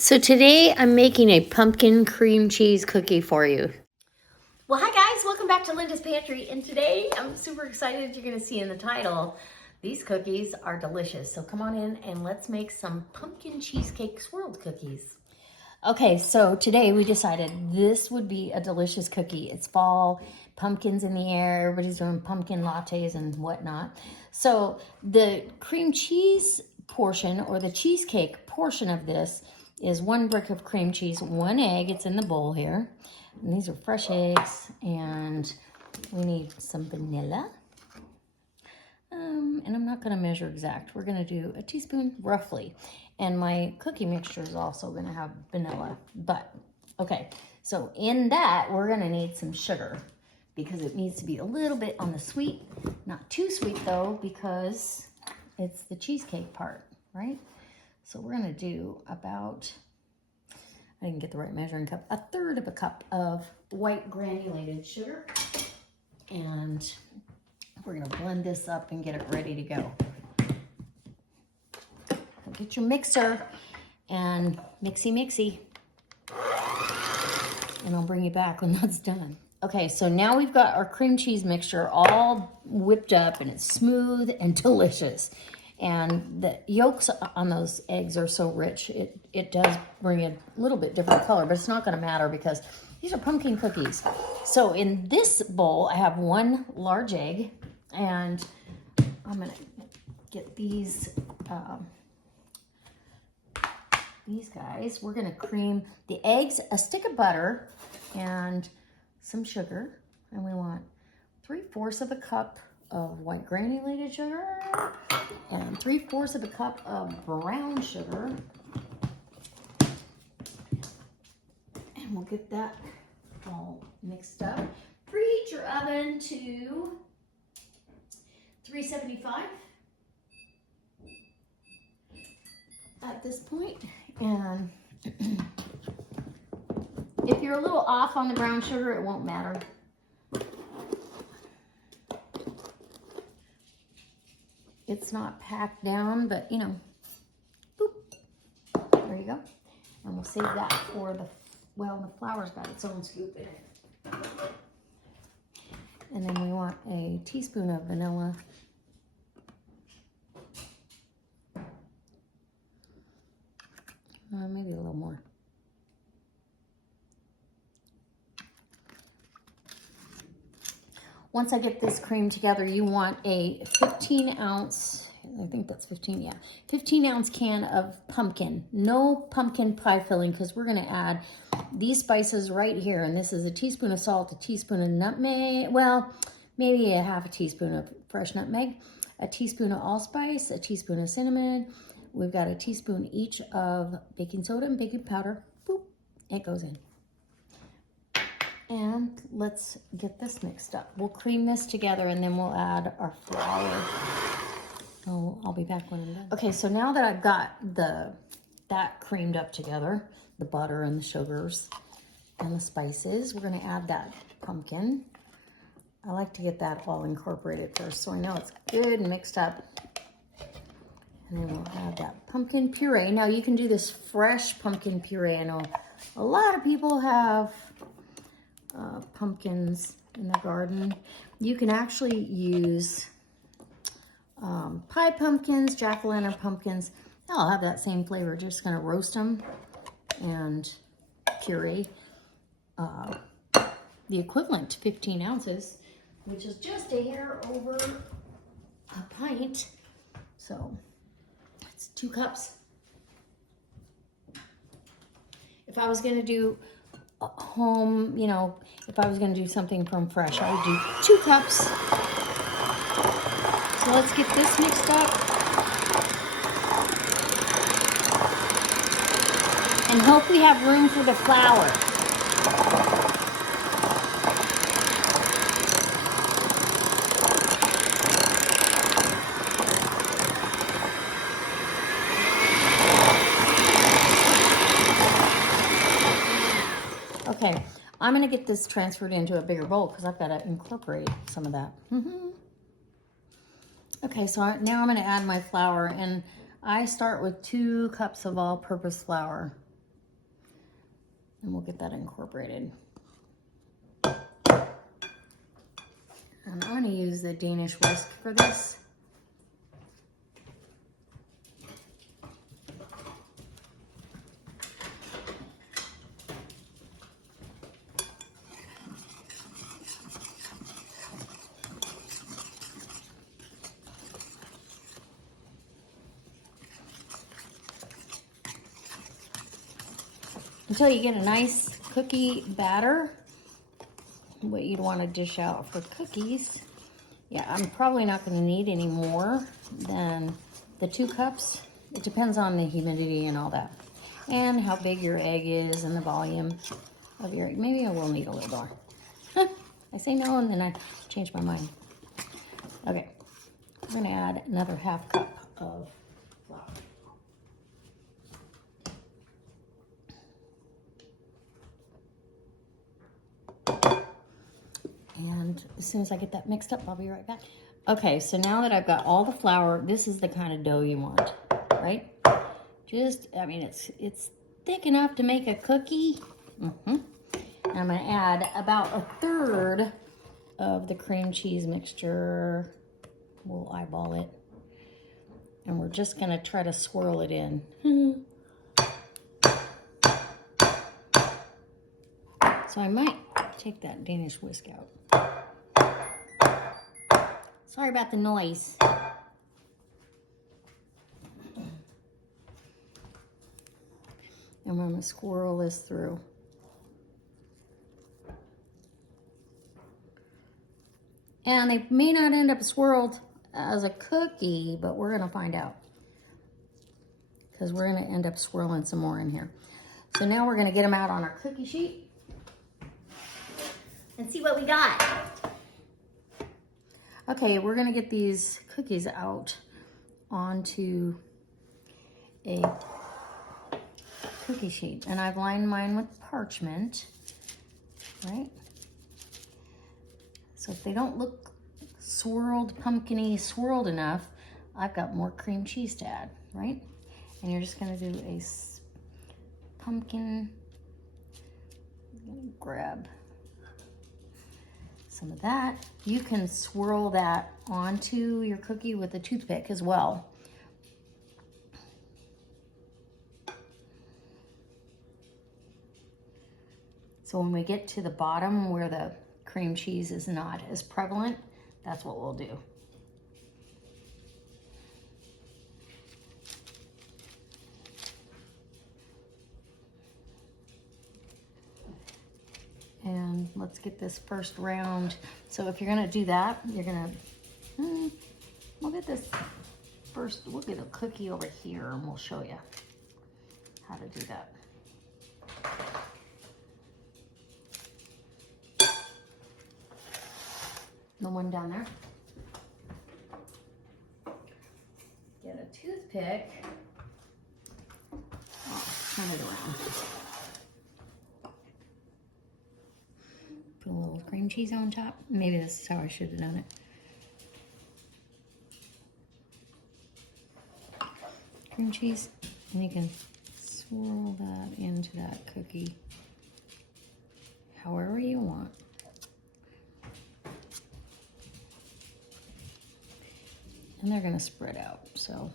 So today I'm making a pumpkin cream cheese cookie for you. Well, hi guys, welcome back to Linda's Pantry, and today I'm super excited. You're gonna see in the title, these cookies are delicious. So come on in and let's make some pumpkin cheesecake swirled cookies. Okay, so today we decided this would be a delicious cookie. It's fall, pumpkins in the air, everybody's doing pumpkin lattes and whatnot. So the cream cheese portion or the cheesecake portion of this is 1 brick of cream cheese, 1 egg, it's in the bowl here. And these are fresh eggs, and we need some vanilla. And I'm not going to measure exact. We're going to do a teaspoon roughly. And my cookie mixture is also going to have vanilla. But, okay, so in that, we're going to need some sugar because it needs to be a little bit on the sweet. Not too sweet, though, because it's the cheesecake part, right? So we're going to do about, I didn't get the right measuring cup, 1/3 of a cup of white granulated sugar. And we're going to blend this up and get it ready to go. So get your mixer and mixy. And I'll bring you back when that's done. Okay, so now we've got our cream cheese mixture all whipped up and it's smooth and delicious. And the yolks on those eggs are so rich, it does bring a little bit different color, but it's not going to matter because these are pumpkin cookies. So in this bowl, I have 1 large egg, and I'm going to get these guys. We're going to cream the eggs, a stick of butter, and some sugar. And we want 3/4 of a cup of white granulated sugar and 3/4 of a cup of brown sugar. And we'll get that all mixed up. Preheat your oven to 375 at this point. And if you're a little off on the brown sugar, it won't matter. It's not packed down, but you know, boop, there you go. And we'll save that for the, well, the flour's got its own scoop in it. And then we want a teaspoon of vanilla. Maybe a little more. Once I get this cream together, you want a 15-ounce, I think that's 15, yeah, 15-ounce can of pumpkin. No pumpkin pie filling because we're going to add these spices right here. And this is a teaspoon of salt, a teaspoon of nutmeg, well, maybe a 1/2 teaspoon of fresh nutmeg, a teaspoon of allspice, a teaspoon of cinnamon. We've got a teaspoon each of baking soda and baking powder. Boop, it goes in. And let's get this mixed up. We'll cream this together and then we'll add our flour. Oh, I'll be back when I'm done. Okay, so now that I've got that creamed up together, the butter and the sugars and the spices, we're gonna add that pumpkin. I like to get that all incorporated first so I know it's good and mixed up. And then we'll add that pumpkin puree. Now you can do this fresh pumpkin puree. I know a lot of people have pumpkins in the garden. You can actually use pie pumpkins, jack-o'-lantern pumpkins. They'll have that same flavor. Just gonna roast them and puree the equivalent to 15 ounces, which is just a hair over a pint. So it's 2 cups. If I was gonna do home, you know, if I was going to do something from fresh, I would do 2 cups. So let's get this mixed up. And hope we have room for the flour. Okay, I'm going to get this transferred into a bigger bowl because I've got to incorporate some of that. Okay, so now I'm going to add my flour, and I start with 2 cups of all-purpose flour. And we'll get that incorporated. I'm going to use the Danish whisk for this. Until you get a nice cookie batter, what you'd want to dish out for cookies. Yeah, I'm probably not going to need any more than the 2 cups. It depends on the humidity and all that. And how big your egg is and the volume of your egg. Maybe I will need a little more. I say no and then I change my mind. Okay, I'm going to add another 1/2 cup of flour. And as soon as I get that mixed up, I'll be right back. Okay, so now that I've got all the flour, this is the kind of dough you want, right? Just, I mean, it's thick enough to make a cookie. And I'm gonna add about 1/3 of the cream cheese mixture. We'll eyeball it. And we're just gonna try to swirl it in. So I might take that Danish whisk out. Sorry about the noise. And I'm gonna swirl this through. And they may not end up swirled as a cookie, but we're gonna find out. Because we're gonna end up swirling some more in here. So now we're gonna get them out on our cookie sheet and see what we got. Okay, we're gonna get these cookies out onto a cookie sheet. And I've lined mine with parchment, right? So if they don't look swirled, pumpkin-y, swirled enough, I've got more cream cheese to add, right? And you're just gonna do a pumpkin, I'm gonna grab some of that. You can swirl that onto your cookie with a toothpick as well. So when we get to the bottom where the cream cheese is not as prevalent, that's what we'll do. And let's get this first round. So if you're gonna do that, you're gonna, we'll get this first, we'll get a cookie over here and we'll show you how to do that. The one down there. Get a toothpick. Oh, turn it around. Put a little cream cheese on top. Maybe this is how I should have done it. Cream cheese, and you can swirl that into that cookie however you want. And they're gonna spread out, so.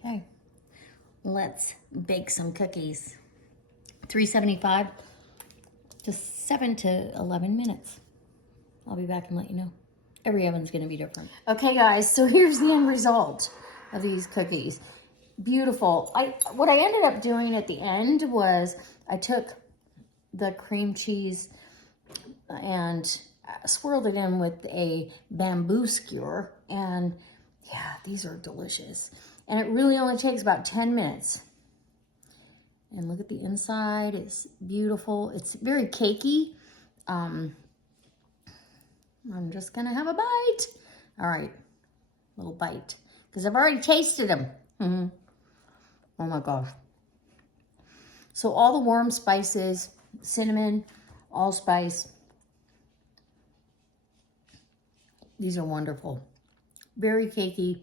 Okay, let's bake some cookies. 375, just 7 to 11 minutes. I'll be back and let you know. Every oven's gonna be different. Okay guys, so here's the end result of these cookies. Beautiful. What I ended up doing at the end was I took the cream cheese and swirled it in with a bamboo skewer, and yeah, these are delicious. And it really only takes about 10 minutes. And look at the inside, it's beautiful. It's very cakey. I'm just gonna have a bite. All right, little bite, because I've already tasted them. Oh my gosh. So all the warm spices, cinnamon, allspice, These are wonderful. Very cakey.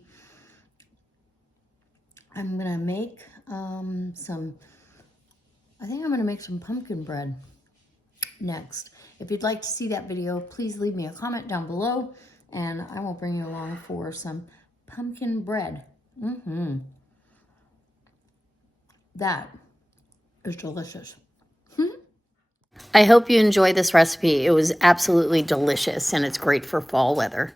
I'm gonna make I think I'm gonna make some pumpkin bread next. If you'd like to see that video, please leave me a comment down below and I will bring you along for some pumpkin bread. That is delicious. I hope you enjoy this recipe. It was absolutely delicious and it's great for fall weather.